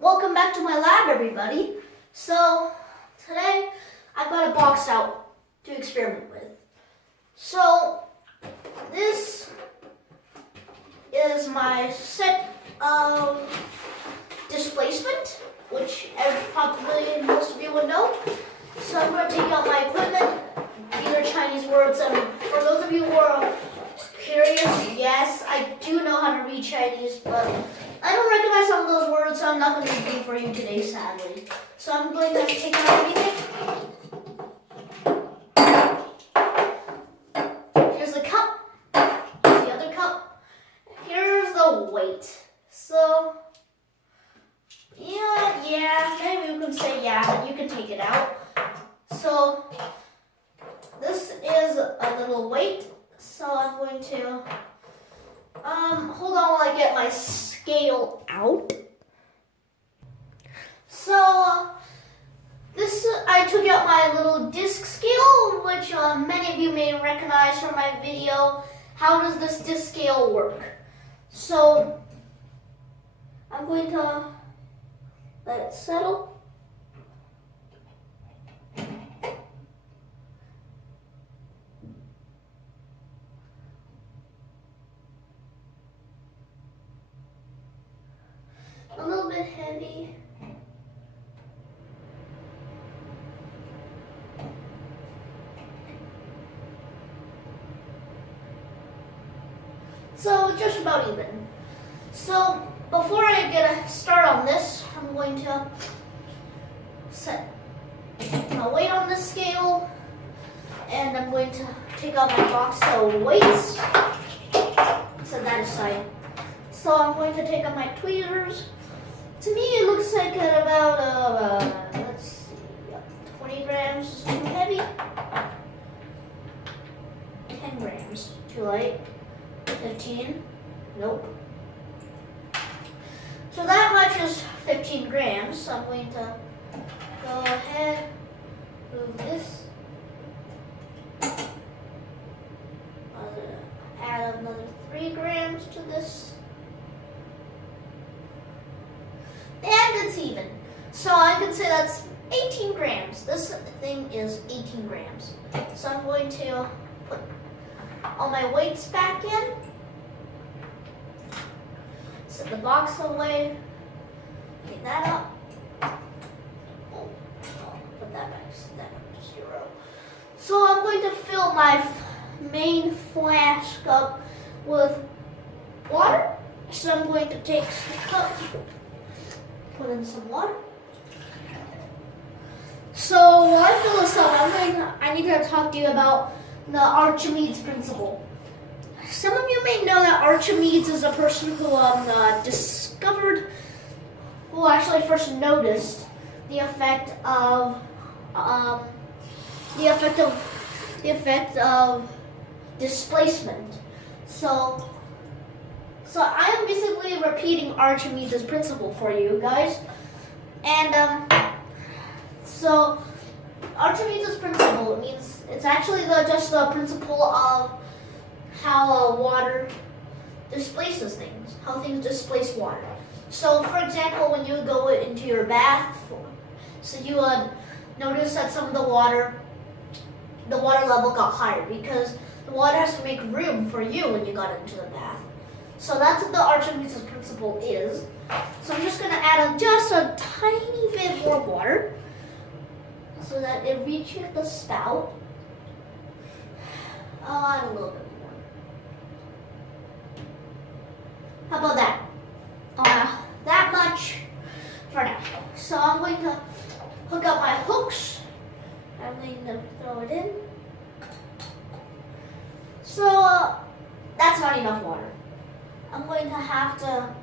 Welcome back to my lab, everybody. So today I've got a box out to experiment with. So this is my set of displacement, which probably most of you would know. So I'm going to take out my equipment. These are Chinese words, and for those of you who are curious, yes, I do know how to read Chinese, but I don't recognize some of those words, so I'm not going to read them for you today, sadly. So I'm going to take out everything. Here's the cup. Here's the other cup. Here's the weight. So, yeah, maybe you can say yeah, but you can take it out. So, this is a little weight. So I'm going to, hold on while I get my scale out. So, I took out my little disc scale, which many of you may recognize from my video. How does this disc scale work? So, I'm going to let it settle. A little bit heavy. So just about even. So before I get a start on this, I'm going to set my weight on the scale, and I'm going to take out my box of weights. Set that aside. So I'm going to take out my tweezers. To me, it looks like at about, let's see, 20 grams is too heavy. 10 grams, too light. 15, nope. So that much is 15 grams. So I'm going to go ahead, move this. Add another 3 grams to this. And it's even. So I could say that's 18 grams. This thing is 18 grams. So I'm going to put all my weights back in. Set the box away. Get that up. Put that back. Set that up to 0. So I'm going to fill my main flask up with water. So I'm going to take some cup. Put in some water. So while I fill this up, I need to talk to you about the Archimedes Principle. Some of you may know that Archimedes is a person who actually first noticed the effect of displacement. So I am basically repeating Archimedes' principle for you guys. And so Archimedes' principle means it's actually just the principle of how water displaces things, how things displace water. So for example, when you go into your bath, so you would notice that some of the water level got higher because the water has to make room for you when you got into the bath. So that's what the Archimedes principle is. So I'm just going to add just a tiny bit more water so that it reaches the spout. I'll add a little bit more. How about that? That much for now. So I'm going to hook up my hooks. I'm going to throw it in. So that's not enough water. I'm going to have to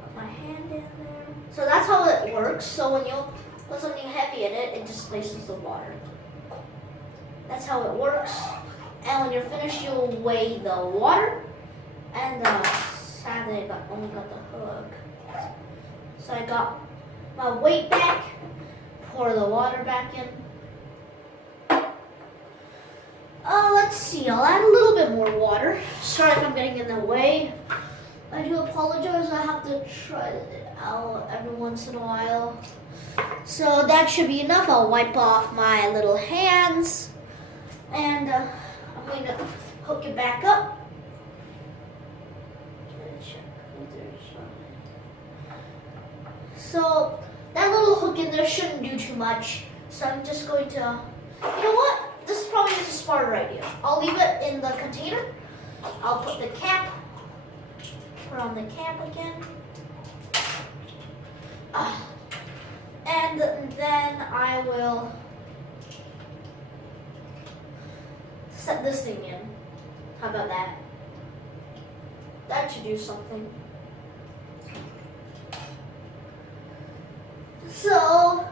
put my hand in there. So that's how it works. So when you put something heavy in it, it displaces the water. That's how it works. And when you're finished, you'll weigh the water. And sadly, I only got the hook. So I got my weight back. Pour the water back in. Let's see. I'll add a little bit more water. Sorry if I'm getting in the way. I do apologize. I have to try to out every once in a while. So that should be enough. I'll wipe off my little hands. And I'm going to hook it back up. So that little hook in there shouldn't do too much. So I'm just going to, you know what? This is probably just a smarter idea. I'll leave it in the container. I'll put the cap, put on the cap again. And then I will set this thing in. How about that? That should do something. So,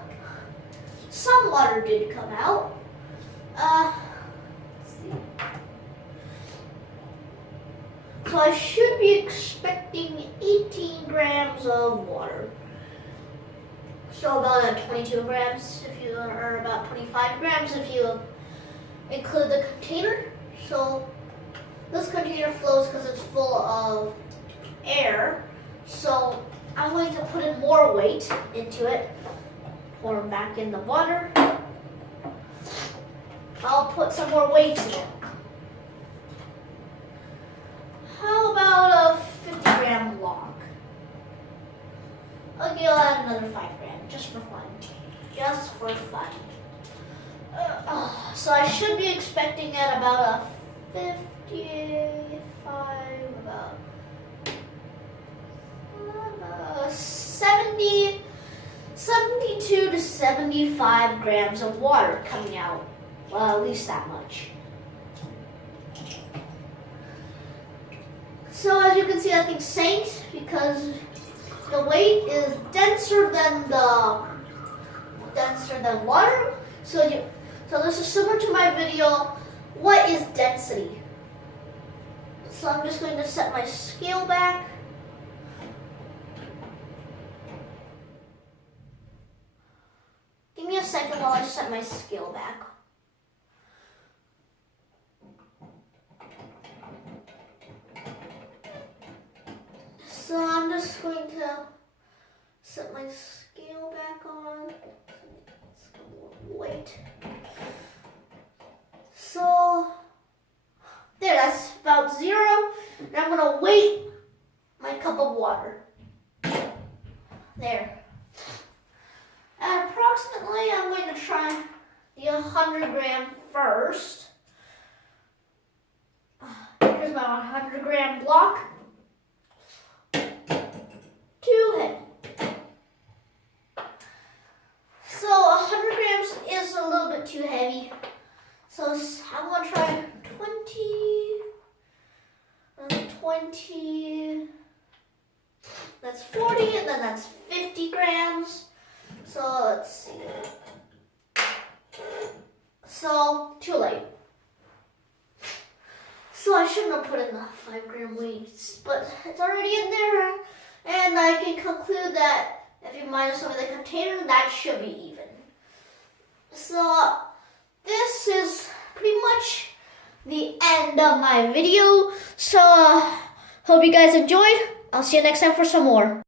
some water did come out. Let's see. So I should be expecting 18 grams of water. So about 22 grams if you, or about 25 grams if you include the container. So this container flows because it's full of air. So I'm going to put in more weight into it. Pour it back in the water. I'll put some more weight in it. How about a 50-gram block? Okay, I'll add another 5 grams, just for fun. Just for fun. So I should be expecting at about a 55, about 72 to 75 grams of water coming out. Well, at least that much. So as you can see, that thing sank because the weight is denser than water. So this is similar to my video, what is density? So I'm just going to set my scale back. Give me a second while I set my scale back. So I'm just going to set my scale back on. Let's go weight. So there, that's about 0. And I'm going to weight my cup of water. There. And approximately, I'm going to try the 100 gram first. Here's my 100 gram block. Too heavy. So 100 grams is a little bit too heavy. So I'm going to try 20, that's 40, and then that's 50 grams. So let's see. So too late. So I shouldn't have put in the 5 gram weights, but it's already in there. And I can conclude that if you minus over the container, that should be even. So this is pretty much the end of my video. So hope you guys enjoyed. I'll see you next time for some more.